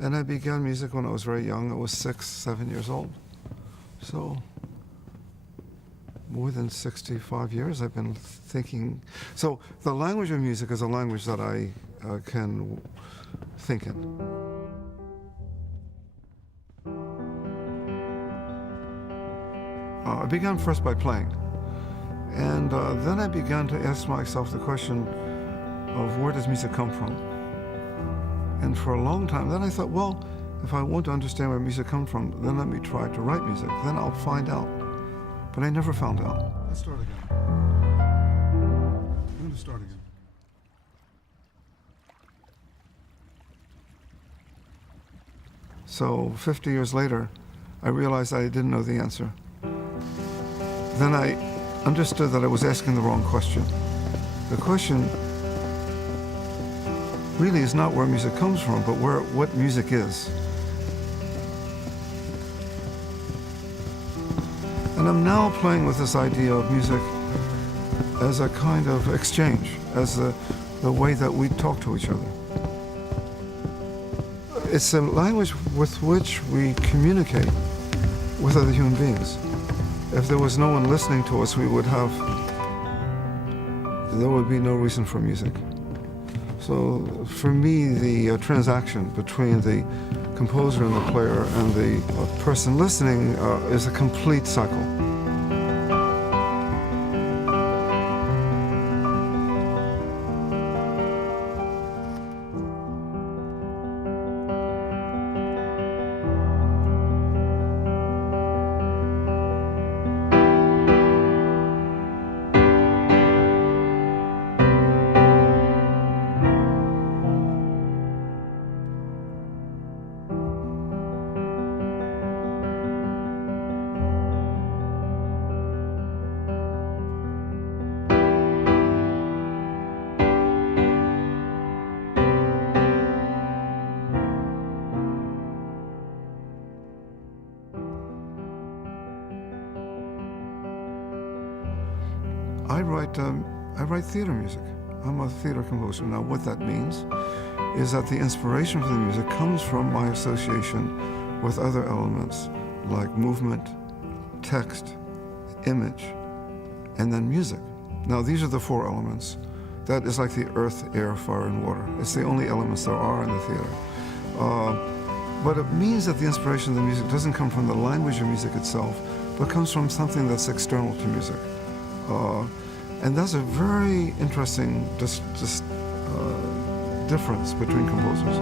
And I began music when I was very young. I was 6, 7 years old. So more than 65 years I've been thinking. So the language of music is a language that I can think in. I began first by playing. And then I began to ask myself the question of where does music come from? And for a long time, then I thought, well, if I want to understand where music comes from, then let me try to write music. Then I'll find out. But I never found out. Let's start again. I'm going to start again. So 50 years later, I realized I didn't know the answer. Then I understood that I was asking the wrong question. The question really is not where music comes from, but what music is. And I'm now playing with this idea of music as a kind of exchange, as the way that we talk to each other. It's a language with which we communicate with other human beings. If there was no one listening to us, there would be no reason for music. So for me, the transaction between the composer and the player and the person listening is a complete cycle. I write theater music. I'm a theater composer. Now what that means is that the inspiration for the music comes from my association with other elements like movement, text, image, and then music. Now these are the 4 elements. That is like the earth, air, fire, and water. It's the only elements there are in the theater. But it means that the inspiration of the music doesn't come from the language of music itself, but comes from something that's external to music. And that's a very interesting difference between composers.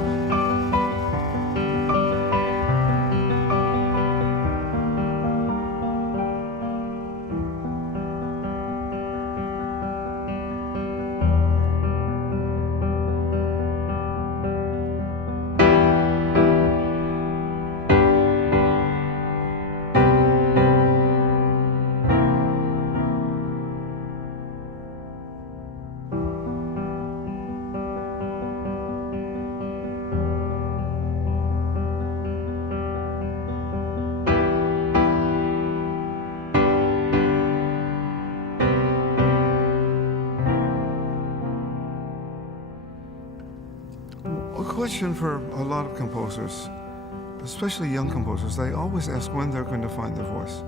Question for a lot of composers, especially young composers, they always ask when they're going to find their voice.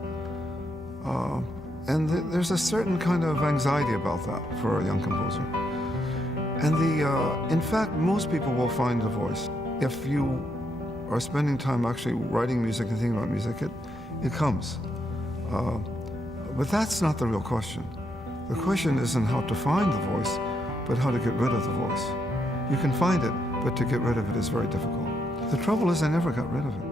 And there's a certain kind of anxiety about that for a young composer. And in fact, most people will find a voice. If you are spending time actually writing music and thinking about music, it comes. But that's not the real question. The question isn't how to find the voice, but how to get rid of the voice. You can find it, but to get rid of it is very difficult. The trouble is I never got rid of it.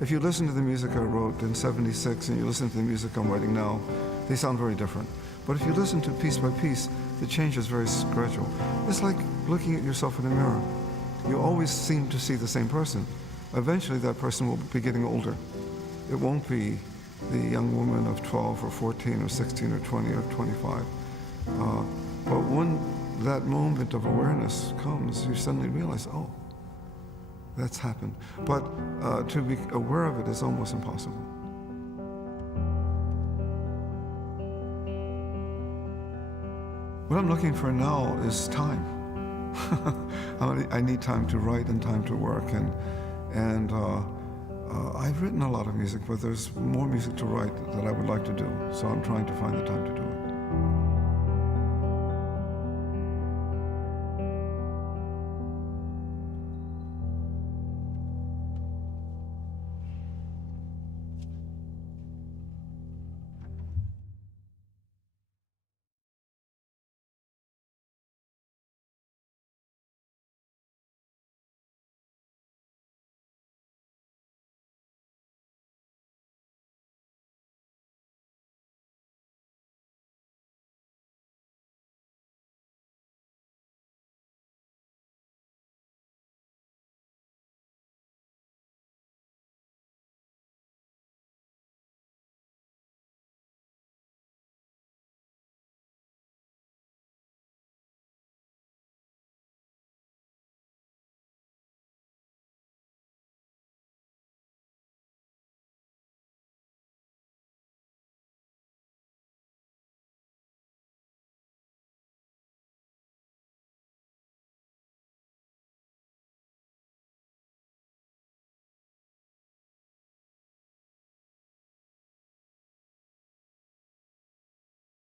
If you listen to the music I wrote in '76 and you listen to the music I'm writing now, they sound very different. But if you listen to piece by piece, the change is very gradual. It's like looking at yourself in a mirror. You always seem to see the same person. Eventually that person will be getting older. It won't be the young woman of 12 or 14 or 16 or 20 or 25. But when that moment of awareness comes, you suddenly realize, oh, that's happened. But to be aware of it is almost impossible. What I'm looking for now is time. I need time to write and time to work, and I've written a lot of music, but there's more music to write that I would like to do, so I'm trying to find the time to do it.